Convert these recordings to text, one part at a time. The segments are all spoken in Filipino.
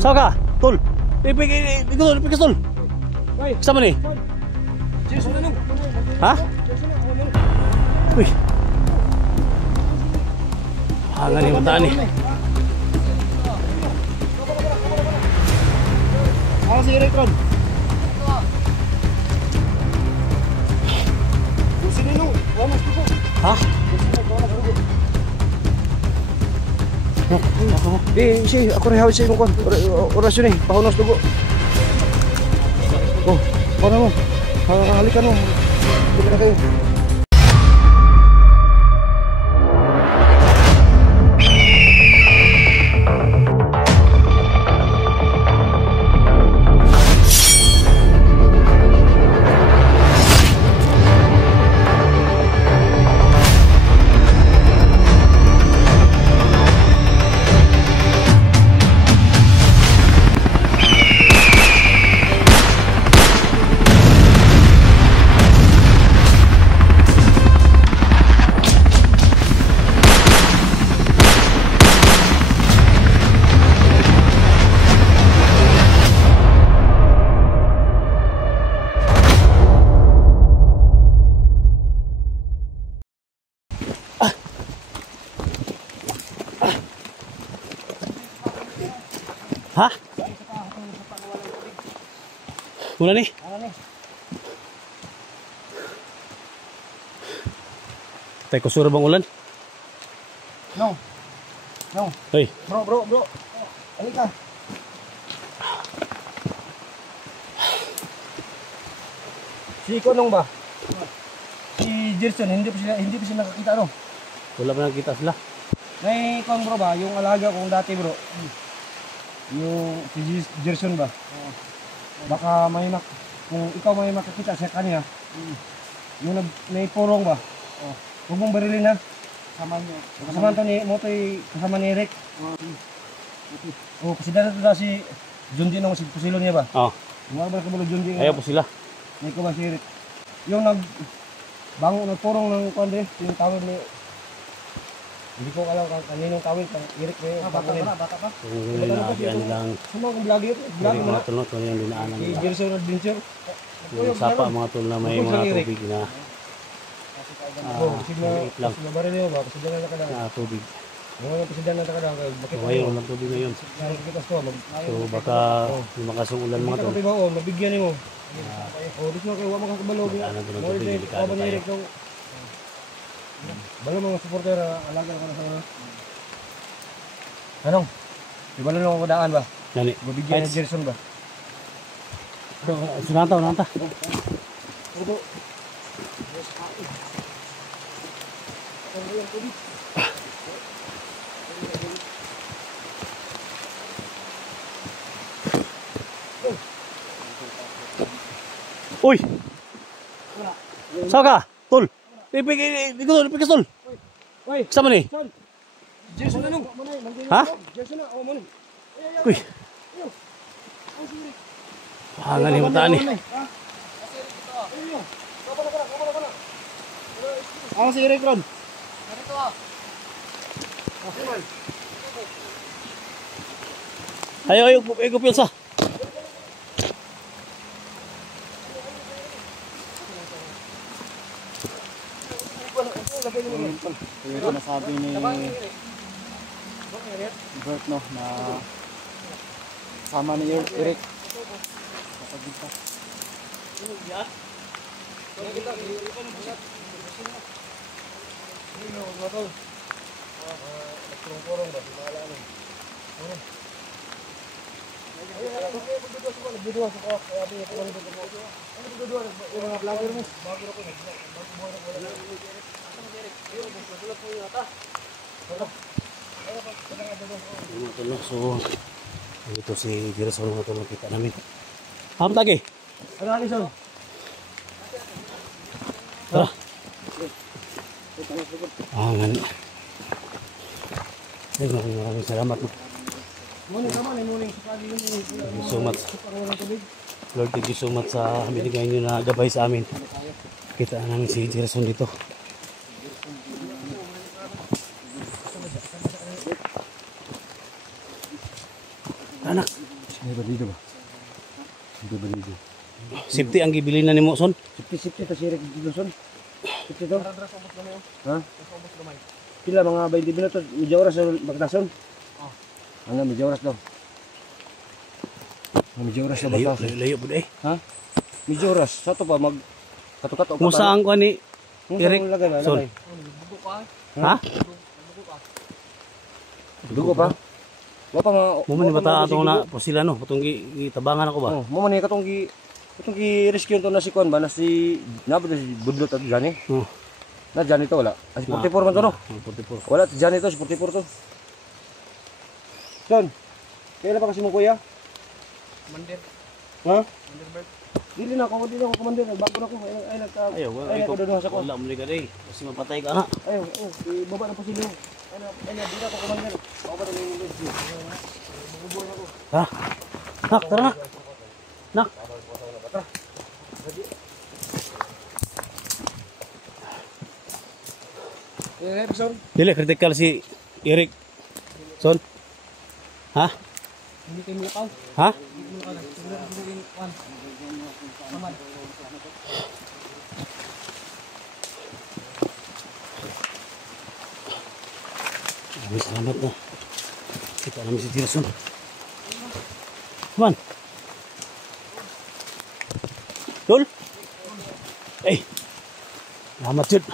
Saan ka? Tol. Pikas tol. Kasama ni? Ha? Uy. Hangan yung mataan eh. Ako si Eric Ron. Sino nung? Wamas ko po. Ha? Si ako rin hawid sa imong kon. Orasyon eh, pahunos dugo. Oh, paano mo? Halikan mo. Dito na kayo. Ha? Muna ni? Tay kusura bang ulan? No. No. Hoy. Bro. Halika. Si Konong ba? Si Gerson, hindi pa sila nakakita no? Wala pa nakita sila. May kon bro ba, yung alaga kong dati bro. Yung si Gerson ba? Baka kung ikaw may makakita sa kanya, yung naipurong ba? Huwag mong barilin ha. Kasama to ni Motoy, kasama ni Eric. Kasi dito na si Junji nung si Pusilo niya ba? Oo. Yung mga kabalo Junji. Ayaw po sila. May ko ba si Eric? Yung nagpurong ng kondre, yung tawag ni hindi ko alam kaninong tawid kang Eric na yung bata pa. Kung nilaabian nilang Sama kong vlog mo mga tulot kung yung dinaanan si nila. Gerson Adventure. Yung sapa mga tulot na may mga tubig na maliit lang Nabaril niyo ba? Kasi dyan na nakadang. na tubig. Kasi dyan na nakadang. So ngayon walang tubig ngayon. So baka lumakas yung ulan mga tulot. Mabigyan niyo. Dito na kayo, wala makakabalo. Ano ito ng tubig, delikado tayo. Balo mga supporter, alaga ko na sa mga. Anong? Di ba lang ako daan ba? Nani? Mabigyan ni Gerson ba? Sunanta. Ito. Uy! Saan ka? Tol! Pikas tol! Kasama ni? Gerson na nung! Ha? Gerson na, man. Uy! Hangan yung mataan eh. Ako si Eric Ron. Ayo, pilsa. Ito nasabi ni Bert no na sama ni Eric kapagita. So, ito si Gerson mga tulong kita namin. Hamta lagi. Ano lagi son? Tara. Ganun. Maraming salamat. Morning. Thank you so much. Lord, thank you so much sa binigay niyo na gabay sa amin. Kita namin si Gerson dito. Anak, May balido ba? Hindi balido. safety ang gibili na nimo son. Sipti ta sirik dito son. Sipti to. Ha? Pila mga 20 minutos, medya oras sa bagtason. Ano, medya oras daw. Medya oras sa Layo, bagtason. layo pud eh. Ha? Medya oras. Sa to pa mag katukat o Kung saan ko ni Eric, son. lagay. Ha? Dugo pa? Wa pa nga. Mo man bata atong na posila no, putong gitabangan ako ba. Oh, mo man ni katong rescue to na si Kwan ba na si nabot si Budlot at Johnny. Oh. Na Johnny to wala. Si 44 man to no. 44. Wala si Johnny to, si 44 to. Son. Kailan pa kasi mo kuya? Commander. Ha? Commander. Dili na ako, commander, bago na ako. Ay Ayaw, ay ko doon sa ko. wala mo ni ka day. Kasi mapatay ka na. Ayaw, baba na pa sila. Ay na, dili ako commander. Ako pa rin yung rescue. Mabubuhay ako. Ha? Nak, tara nak. Nak. Son. Dili critical si Eric. Son. Ha? Hindi kayo mukaw. Ha? Hindi mukaw na. Siguro kasi yung one. Saman. Ay, salamat na. Kita namin si Tirson. Come on. Dol. Eh. Salamat yun.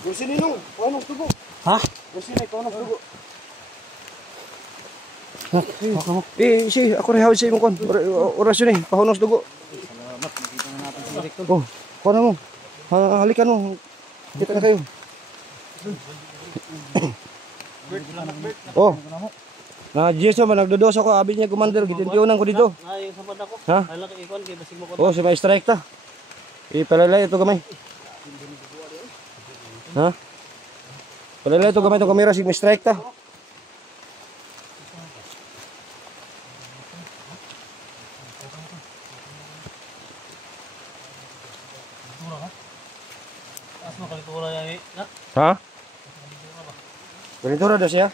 Gusto ninong, anong tugo? Ha? Gusto na ito, anong tugo? Nak, baka mo. Si, ako rin hawid sa imong kon. Orasyon eh, pahunong sa dugo. Salamat. Nakita na natin si Eric. Oh, kuha na mo. Halikan mo. Kita na kayo. Oh. Na Jason man nagdodos ako, abi niya commander, gitintiunan ko dito. Ay, sabad ako. Ha? Hala kay ikon kay basig mo ko. Oh, si may strike ta. Ipalalay ito gamay. Ha? Palalay ito gamay itong kamera, si may strike ta. As mo kalitura yan eh. Nak. Ha? Ganito na siya.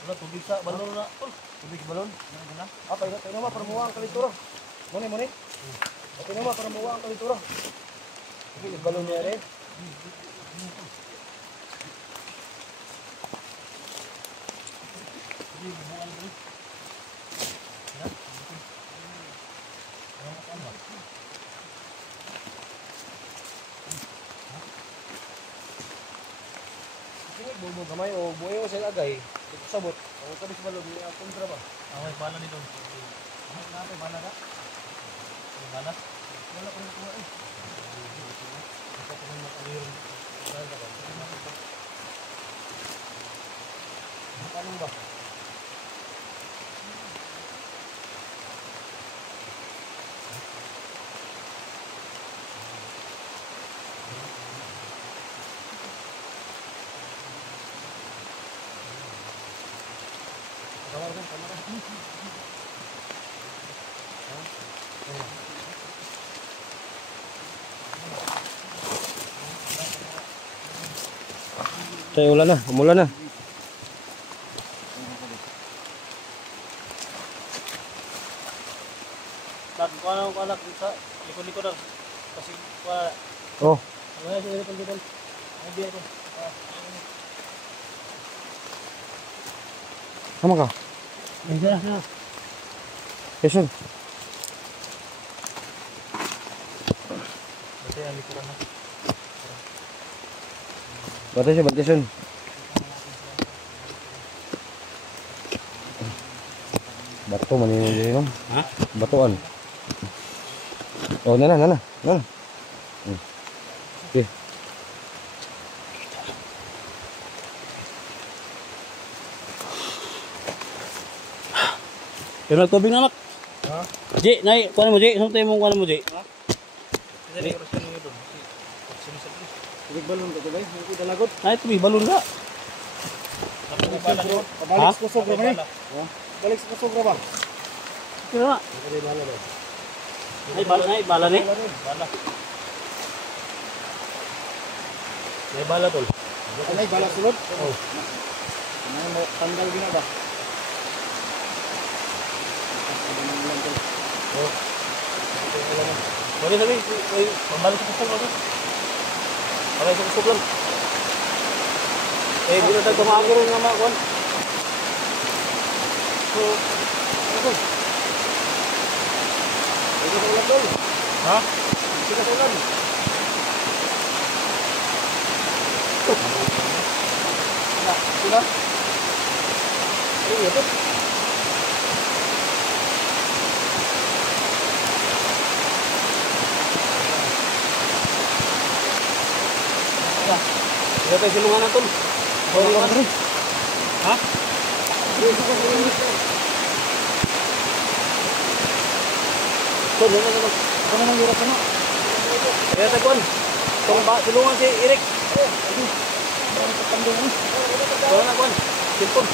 Wala tubig sa balon na. Tubig balon? Ah, tayo na para muwa ang kalitura. Muni. Tayo na para muwa ang kalitura. Tubig balon niya rin. Bubo gamay o buhay o sa agay. Ito sabot. O kabis balon niya kontra ba? Away bala nito. Napay bala ka? Bala. Wala ko na kuha eh. Ano ba? Tayo ulan na, umulan na. Tat ko na ko anak sa likod-likod na. Kasi pa Oh, ano ya sa likod-likod. Ay di ko. sama ka? Ay sana. Jason. Basta ang likuran na. Bata siya, Jason. Bato man yung dito. Ha? Batuan. Oh, nana. Okay. Pero tubig na nak. Ha? Ji, nay, kuan mo Ji, sumtay mo kuan mo Ji. Ha? Kasi oras na nyo doon. Tubig balon ka ba? Hindi dalagot. Nay, tubig balon ka. Balik sa kusog ba? Balik sa kusog ba? Kira na. Ay bala ni. Bala. May bala tol. Anay bala sulod. Oh. Ano mo tanggal gina ba? Oh. Boleh lagi, kembali ke kusuk lagi. Pakai ke kusuk lang. Bila tayo tumagiro nga mga kuwan. So, ano? Ito ka ulan doon. Ha? Ito ka ulan. Sila? Ano ito? Ito tayo silungan natin. Silungan. Ha? Ito, naman. Ano nang hirap ano? Kaya tayo kuwan. Silungan si Eric. Kuwan na kuwan. Silpon.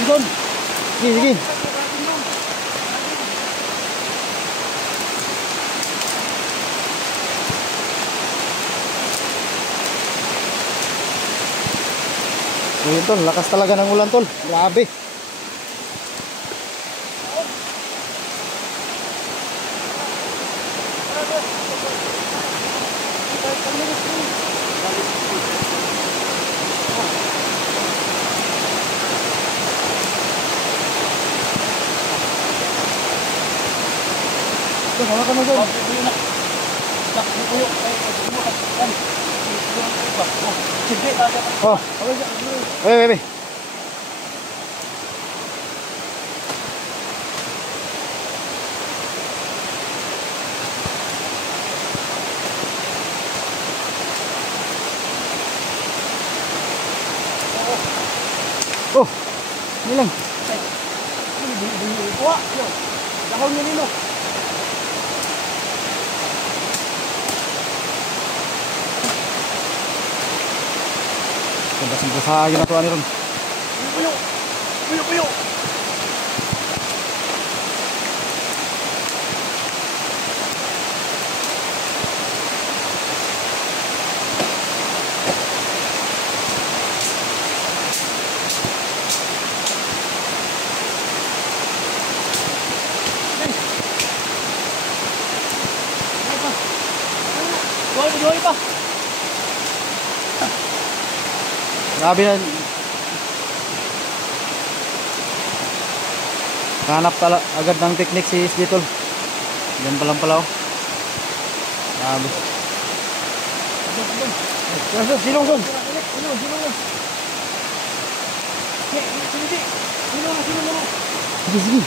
Indon. Sige, sige. Ayun tol, lakas talaga ng ulan tol. Grabe. Ito, sama ka na dyan. Oh, wait. Oh, ini lang. Wah, yo. Dahon niyo nilo. Basing buhayo na to ani ron. Puyo. Doy pa. Grabe na. Hanap pala agad ng technique si SJ tol. Yan pa lang pala oh. Grabe. Silong doon. Sige.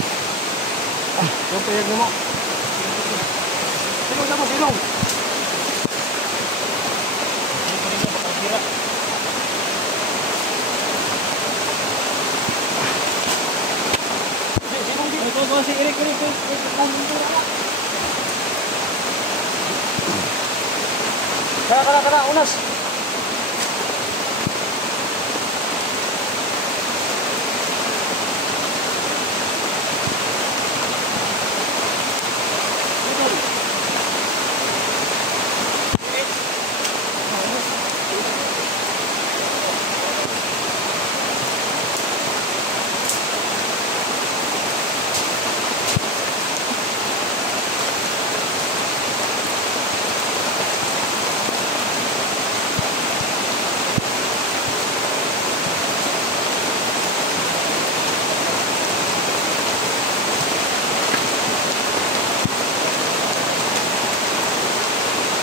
Yung payag mo. Silong. Si Eric. Kara, unas.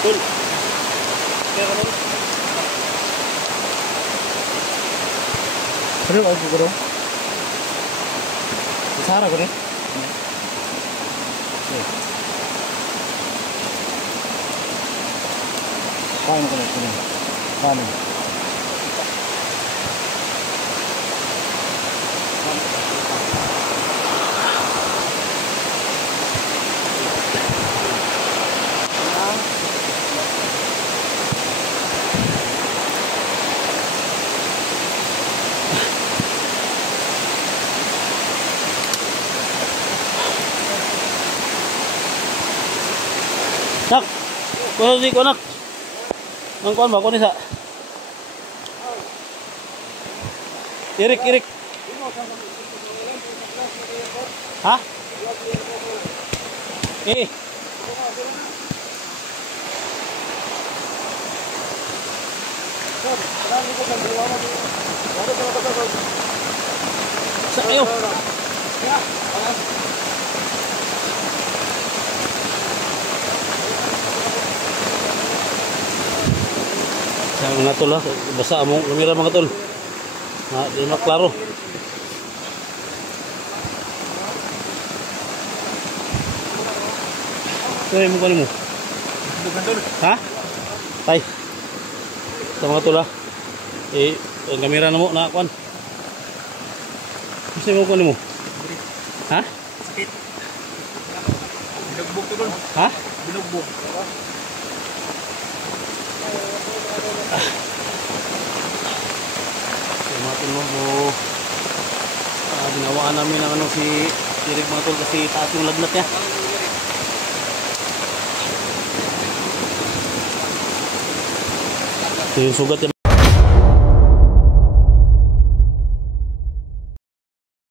Tol. Kaya ka tol. Pero ako ko ron. Sara ko rin. Paano ko na? Paano? Nak. Kuno di ko nak. Ang kuan ba ko ni sa. Irik. Ha? Eh. Sa ayo. Sa mga tol ha, basa among kamera mga tol. Na di na klaro. Kaya mo kanimo. Ha? Tay. Sa mga tol ha. Ang kamera na mo na kuan. Gusto mo kunin mo? Ha? Binugbog to doon. Ha? Binugbog. Matin mo po. Ginawaan namin ng ano si Eric mga tol kasi taas yung lagnat niya. Ito yung sugat niya